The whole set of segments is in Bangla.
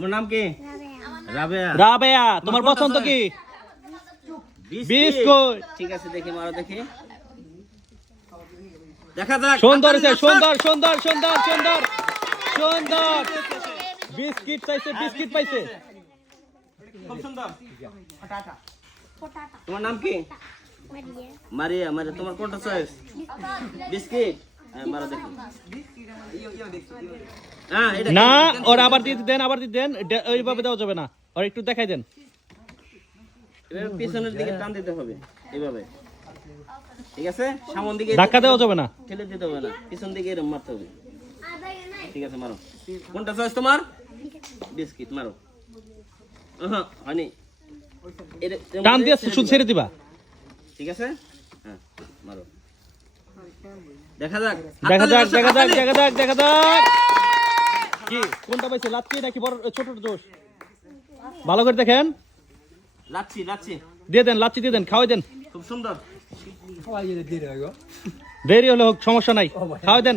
তোমার নাম কি? রাবেয়া। রাবেয়া, তোমার পছন্দ কি? বিস্কুট। ঠিক আছে, দেখি মারো দেখি। দেখা যাক। সুন্দর হয়েছে, সুন্দর সুন্দর সুন্দর সুন্দর সুন্দর। বিস্কিট চাইছে, বিস্কিট পাইছে। খুব সুন্দর। তোমার নাম কি? মারিয়া। মারিয়া, তোমার কোনটা চয়েস? বিস্কিট। হ্যাঁ, মারো দেখি। হ্যাঁ, এটা না, ওর আবার দিতে দেন, আবার দিতে দেন। ওইভাবে দেওয়া যাবে না, আর একটু দেখাই দেন। এভাবে পিছনের দিকে টান দিতে হবে, এইভাবে। ঠিক আছে, সামন দিকে ধাক্কা দেওয়া যাবে না, ঠেলে দিতে হবে না, পিছন দিকে এরকম মারতে হবে। ঠিক আছে, মারো। কোনটা চয়েস তোমার? বিস্কিট। মারো। হ্যাঁ, হয়নি। টান দিয়ে শুধু ছেড়ে দিবা। ঠিক আছে, হ্যাঁ, মারো। দেখা যাক, দেখা যাক, দেখা যাক, দেখা যাক, দেখা যাক। কি কোনটা পাইছে, লাচ্ছি নাকি বড় ছোট জোশ? ভালো করে দেখেন। লাচ্ছি, লাচ্ছি দিয়ে দেন, লাচ্ছি দিয়ে দেন, খাওয়াই দেন। খুব সুন্দর। দেরি হলে হোক, সমস্যা নাই, খাওয়াই দেন,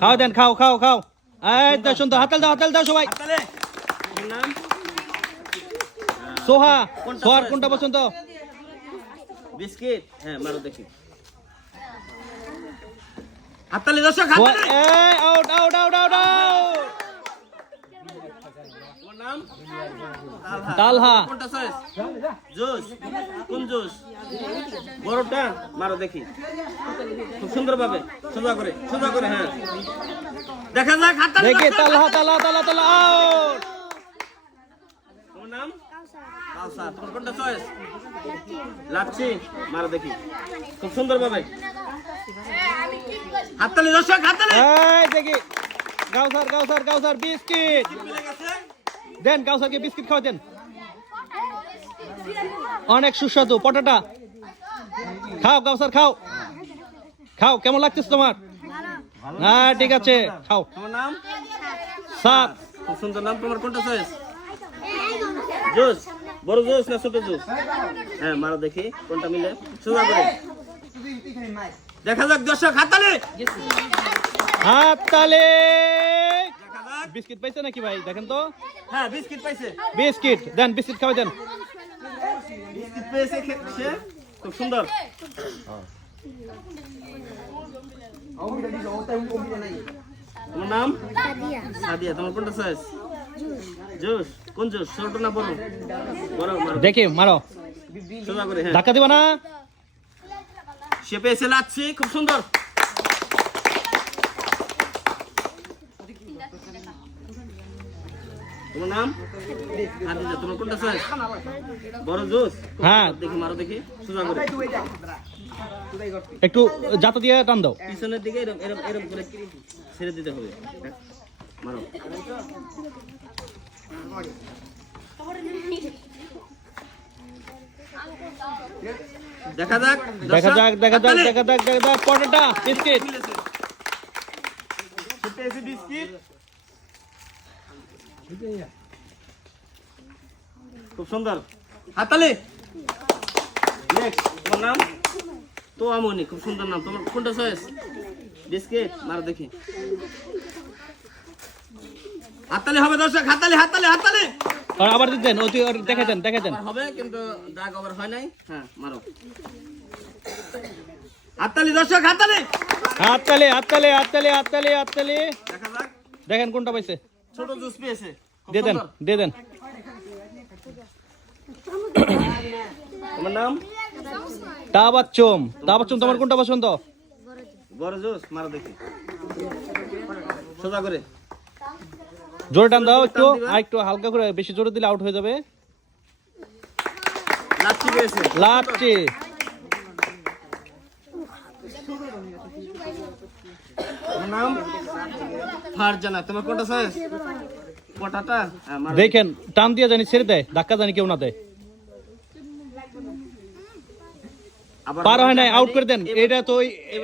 খাওয়াই দেন, খাও খাও খাও। এই তো সুন্দর, হাতাল দাও, হাতাল দাও সবাই। হাততালি। তোমার নাম? সোহা। সোহার কোনটা পছন্দ? বিস্কিট। হ্যাঁ, মারো দেখি। হাততালি দর্শক, হাততালি। এই out out out out out. তোমার নাম? তালহা। কোনটা চয়েস? জুস। কোন জুস? বড়টা? মারো দেখি। খুব সুন্দর ভাবে, সোজা করে, সোজা করে। হ্যাঁ, দেখা যাক। হাততালি দেখি, দর্শক, তালহা হাততালি। তালহা তালহা তালহা আউট। তোমার নাম? কাউসার। তোমার কোনটা চয়েস? লাচ্ছি। মারো দেখি। খুব সুন্দর ভাবে। হাততালি দর্শক, হাততালি। এই দেখি, কাউসার কাউসার কাউসার বিস্কিট দেন, কাউসারকে বিস্কিট খাওয়া দেন। অনেক সুস্বাদু পটাটা। খাও কাউসার, খাও খাও। কেমন লাগতেছে তোমার? হ্যাঁ, ঠিক আছে, খাও। তোমার নাম? সাত। খুব সুন্দর নাম। তোমার কোনটা চয়েস? জুস। বড় জুস না ছোট জুস? হ্যাঁ, মারো দেখি কোনটা মিলে, সোজা করে। দেখা যাক দর্শক, হাততালি। হাততালি। দেখা যাক। বিস্কিট পাইছে নাকি ভাই? দেখেন তো। হ্যাঁ, বিস্কিট পাইছে। বিস্কিট দেন, বিস্কিট খাওয়া দেন। বিস্কিট পেয়েছে সে। খুব সুন্দর। তোমার নাম? সাদিয়া। তোমার কোনটা চয়েস? জুস। কোন জুস? ছোট না বড়? বড়। মারো দেখি, মারো। সোজা করে। হ্যাঁ, ধাক্কা দিবা না। সে পেয়েছে লাচ্ছি। খুব সুন্দর। তোমার নাম? খাদিজা। তোমার কোনটা চয়েস? বড় জুস? হ্যাঁ। দেখি, মারো দেখি, সোজা করে। একটু জাতা দিয়ে টান দাও। পিছনের দিকে এরম এরম এরম করে ছেড়ে দিতে হবে। মারো। দেখা যাক, দেখা যাক, দেখা যাক, দেখা যাক, দেখা যাক। পটাটা বিস্কিট। বিস্কিট। খুব সুন্দর। হাততালি। নেক্সট। তোমার নাম? তো আমনি। খুব সুন্দর নাম। তোমার কোনটা চয়েস? বিস্কিট। মারো দেখি। হাততালি হবে দর্শক, হাততালি, হাততালি, হাততালি। আর আবার দিতে দেন, ওই দেখাই দেন, দেখাই দেন। আবার হবে, কিন্তু দাগ ওভার হয় নাই। হ্যাঁ, মারো। হাততালি দর্শক, হাততালি। হাততালি হাততালি হাততালি হাততালি হাততালি। দেখা যাক। দেখেন কোনটা পাইছে। ছোট জুস পেয়েছে। খুব দিয়ে দেন, সুন্দর। দিয়ে দেন। তোমার নাম? তাবাচ্চুম। তাবাচ্চুম, তোমার কোনটা পছন্দ? বড় জুস। মারো দেখি। সোজা করে। জোরে টান দাও একটু, আর একটু হালকা করে, বেশি জোরে দিলে আউট হয়ে যাবে। লাচ্ছি পেয়েছে। লাচ্ছি। তোমার নাম? ফারজানা। তোমার কোনটা চয়েস? পটাটা। হ্যাঁ, মারো। দেখেন, টান দিয়ে জানি ছেড়ে দেয়, ধাক্কা জানি কেউ না দেয়। আবার পার হয় নাই, আউট করে দেন। এটা তো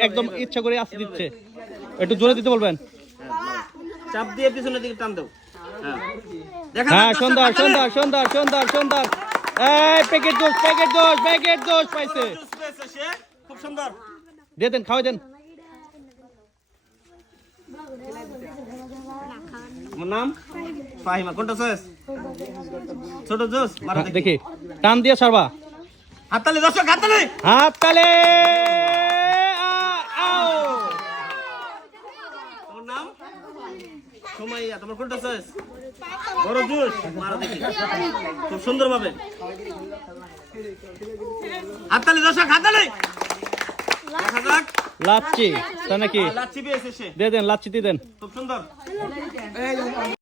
একদম ইচ্ছা করে আসতে দিচ্ছে, একটু জোরে দিতে বলবেন। চাপ দিয়ে পিছনের দিকে টান দাও। হ্যাঁ, দেখা যাক হ্যাঁ, দর্শক, সুন্দর হাততালি। সুন্দর সুন্দর সুন্দর সুন্দর। এই প্যাকেট দোষ, প্যাকেট দোষ, প্যাকেট দোষ পাইছে। জুস পেয়েছে সে। খুব সুন্দর। দিয়ে দেন, খাওয়াই দেন। তোমার নাম? ফাহিমা। কোনটা চয়েস? ছোট জুস মারো দেখি। দেখি টান দিয়ে ছাড়বা। হাততালি দর্শক, হাততালি। হাততালি। তোমার নাম? সুমাইয়া। তোমার কোনটা চয়েস? বড় জুস মারো দেখি খুব সুন্দর ভাবে। হাততালি দর্শক, হাততালি। দেখা যাক। লাচ্ছি তা নাকি? লাচ্ছি পেয়েছে সে। দিয়ে দেন, লাচ্ছি দিয়ে দেন। খুব সুন্দর।